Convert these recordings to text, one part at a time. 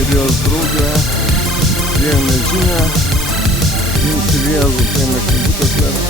ir jos draugė priėmė žinią, imti Jėzų, priėmė knygutės lėrą.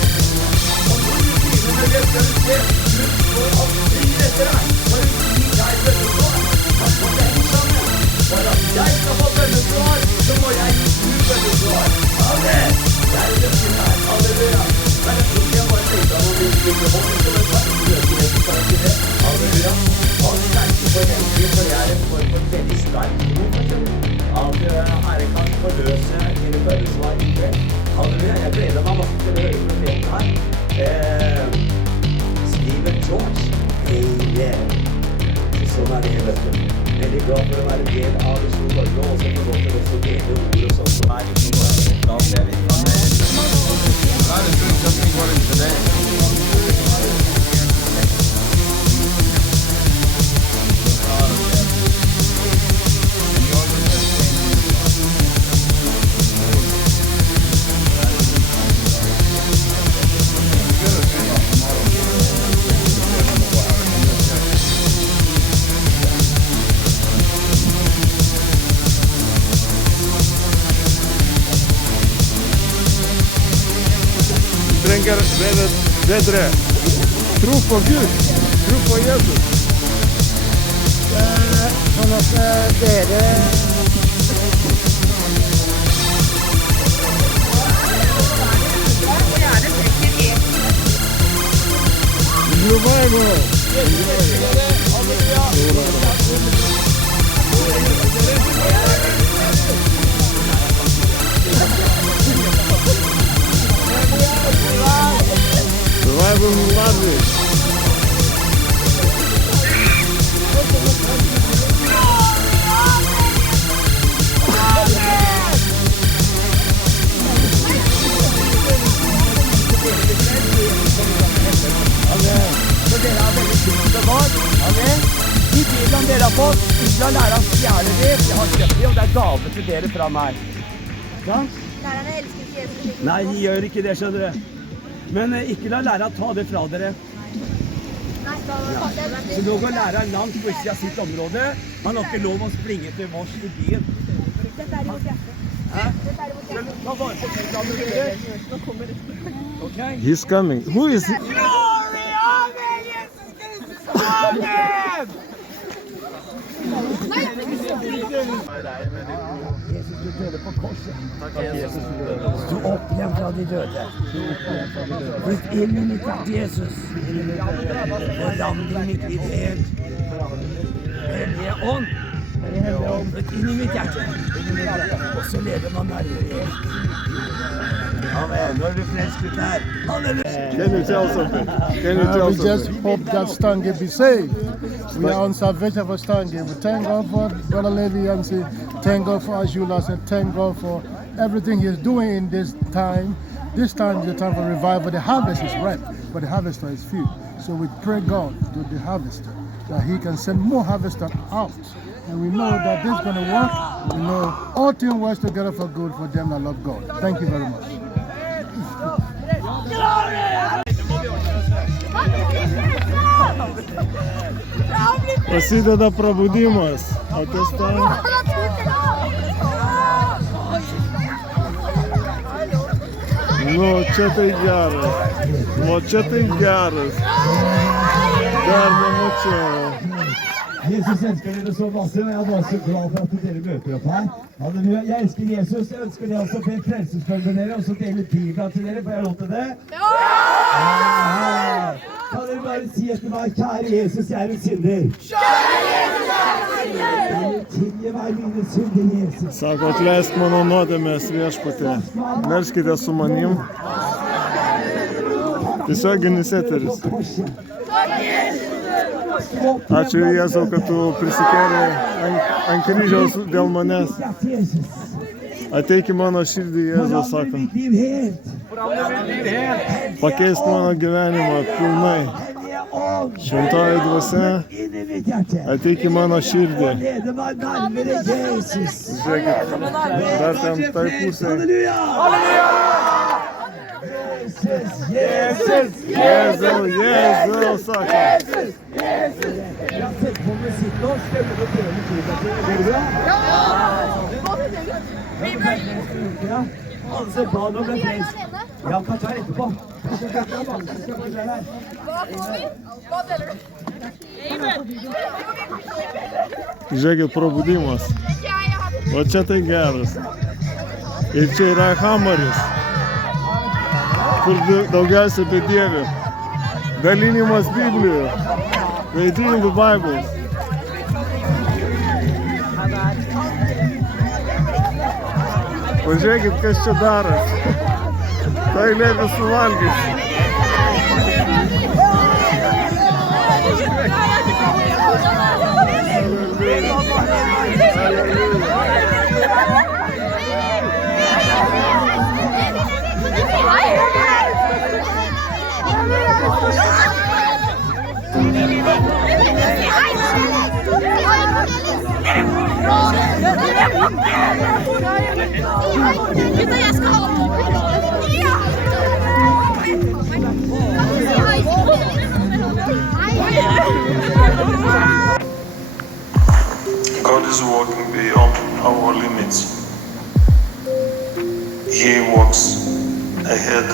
Steven George. Amen. Sånn det, vet du. Veldig glad for å være del av det store Norge, og også få lov til å dele ord og sånt som da ble vi. Trenger bedre tro på Gud, tro på Jesus. Sånn at dere Revival! Revival Larvik! De bilene dere har fått, ikke la lære å stjele det. Jeg har kjøpt det, og det er gave til dere fra meg. Ja? Lærerne elsker ikke Jesus. Nei, de gjør ikke det, skjønner dere. Men ikke la læreren ta det fra dere. Nei, Så nå går læreren langt på utsida av sitt område. Han har ikke lov å springe til vårs i byen. Dette er i vårt hjerte. Hæ? Dette er i vårt hjerte. Ta vare på tilstanden dere. Ok? He's coming. Who is he? Glory! Amen! Jesus Kristus! Amen! Jesus, du døde på korset. Du opp igjen fra de døde. Flytt inn i mitt hjerte, Jesus. Forandre mitt liv helt. Hellige ånd. Flytt inn i mitt hjerte. Og så lever man nærmere Jesus. Amen. Nå er du frelsket her. Halleluja. Can you tell something? Can you tell We just something? hope that Stange be saved. We are on salvation for Stange. We thank God for Brother Levi and say, thank God for Ajulas and thank God for everything He is doing in this time. This time is the time for revival. The harvest is ripe, but the harvester is few. So we pray God to the harvester that He can send more harvester out. And we know that this is going to work. We know all things work together for good for them that love God. Thank you very much. Prasideda prabudimas. O kas ten? Nu, čia tai geras. O čia tai geras. Dar nemačiau. Jesus elsker dere så masse, og jeg er bare så glad for at dere møter opp her. Halleluja. Jeg elsker Jesus. Jeg ønsker dere også å frelsesfølge dere, og så dele Bibelen til dere. Får jeg lov til det? Ja! Kan dere bare si etter meg, kjære Jesus, jeg er en synder. Kjære Jesus, jeg er en synder. Tilgi meg mine synder, Jesus. Sako, atleisk mano nuodėmės viešpatie. Melskite su manim. Tiesioginis eteris. Ačiū Jėzau, kad tu prisikėlei ant kryžiaus dėl manęs. Ateik į mano širdį, Jėzau, sako. Pakeisk mano gyvenimą pilnai. Šventoji dvasia, ateik į mano širdį. Žiūrėkit, dar ten tai pusė. Jėzau, Jėzau, sako. Non si deve alle ser bra når det trengs. Ja, kan ta etterpå. Žiūrėkit, prabudimas. O čia tai geras. Ir čia yra Hamaris, kur daugiausia bedievių. Dalinimas Biblijų. Reading the Bible. Pažiūrėkit, kas čia daras. Tai lėpė suvalgys. God is walking beyond our limits. He walks ahead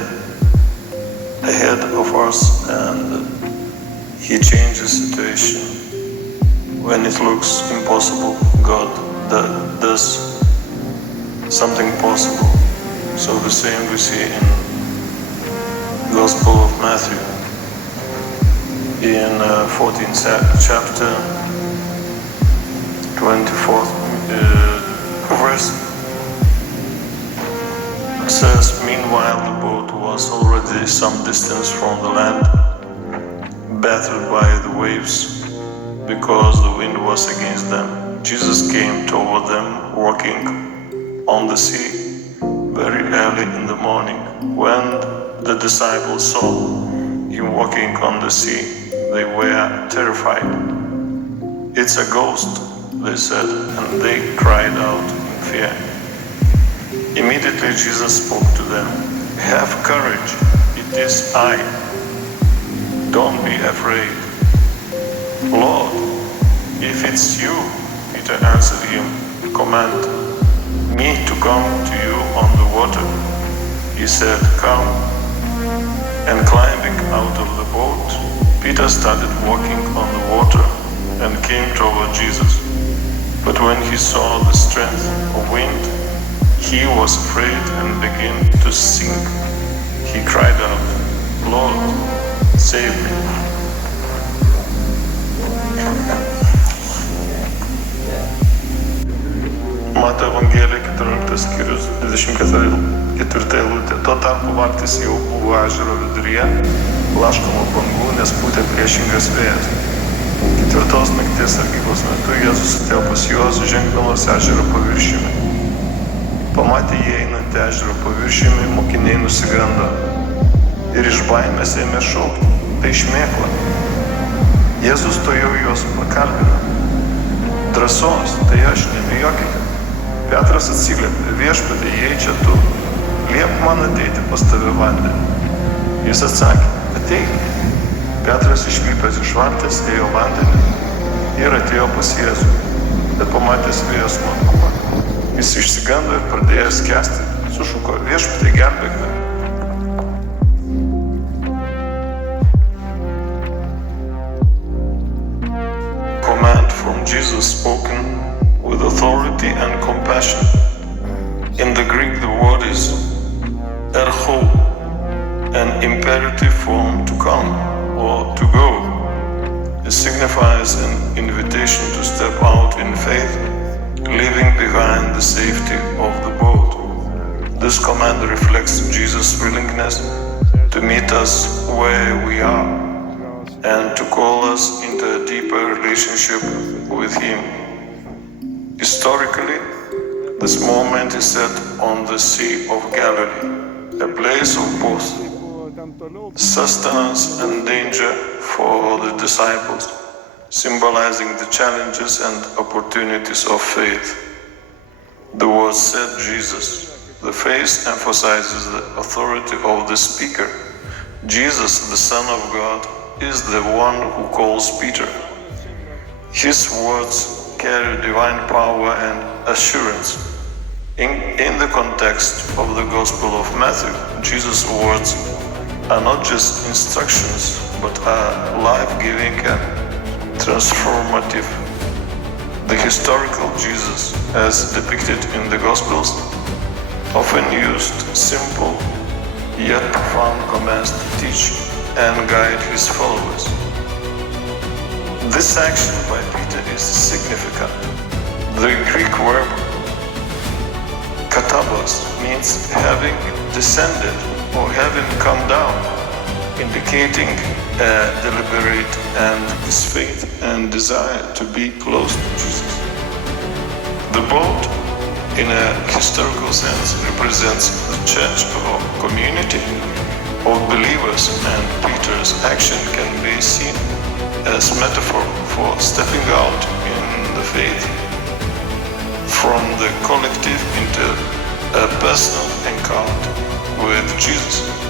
of us, and He changes situation. When it looks impossible, God does something possible. So the same we see in Gospel of Matthew, in 14th chapter, 24th verse. It says, meanwhile the boat was already some distance from the land, battered by the waves, because the wind was against them. Jesus came toward them, walking on the sea, very early in the morning. When the disciples saw him walking on the sea, they were terrified. It's a ghost, they said, and they cried out in fear. Immediately Jesus spoke to them. Have courage, it is I. Don't be afraid. Lord, if it's you, Peter answered him, command me to come to you on the water. He said, come. And climbing out of the boat, Peter started walking on the water and came toward Jesus. But when he saw the strength of wind, he was afraid and began to sink. He cried out, Lord, save me. Mato Evangelija 14 skyrius 24 eilutė. Tuo tarpu valtis jau buvo ežero viduryje, blaškoma bangų, nes pūtė priešingas vėjas. 4 nakties sargybos metu Jėzus atėjo pas juos, žengdamas ežero paviršiumi. Pamatė jį einant ežero paviršiumi, mokiniai nusigando ir iš baimės ėmė šaukti, tai šmėkla. Jėzus tuojau juos pakalbino. Drąsos, tai aš, nebijokite. Petras atsiliepė, viešpatie, jei čia tu, liep man ateiti pas tave vandenį. Jis atsakė, ateik. Petras išlipęs iš valties ėjo vandenį ir atėjo pas Jėzų, bet pamatęs vėjo smarkumą, jis išsigando ir pradėjo skęsti, sušuko, viešpatie, gelbėk mane. Command from Jesus spoken with authority and compassion. In the Greek, the word is ercho, an imperative form to come or to go. It signifies an invitation to step out in faith, leaving behind the safety of the boat. This command reflects Jesus' willingness to meet us where we are and to call us into a deeper relationship with Him. Historically, this moment is set on the Sea of Galilee, a place of both sustenance and danger for the disciples, symbolizing the challenges and opportunities of faith. The word said Jesus. The phrase emphasizes the authority of the speaker. Jesus, the Son of God, is the one who calls Peter. His words carry divine power and assurance. In the context of the Gospel of Matthew, Jesus' words are not just instructions, but are life-giving and transformative. The historical Jesus, as depicted in the Gospels, often used simple yet profound commands to teach and guide his followers. This action by Peter is significant. The Greek verb katabos means having descended or having come down, indicating a deliberate and his faith and desire to be close to Jesus. The boat, in a historical sense, represents the church or community of believers, and Peter's action can be seen as metaphor for stepping out in the faith from the collective into a personal encounter with Jesus.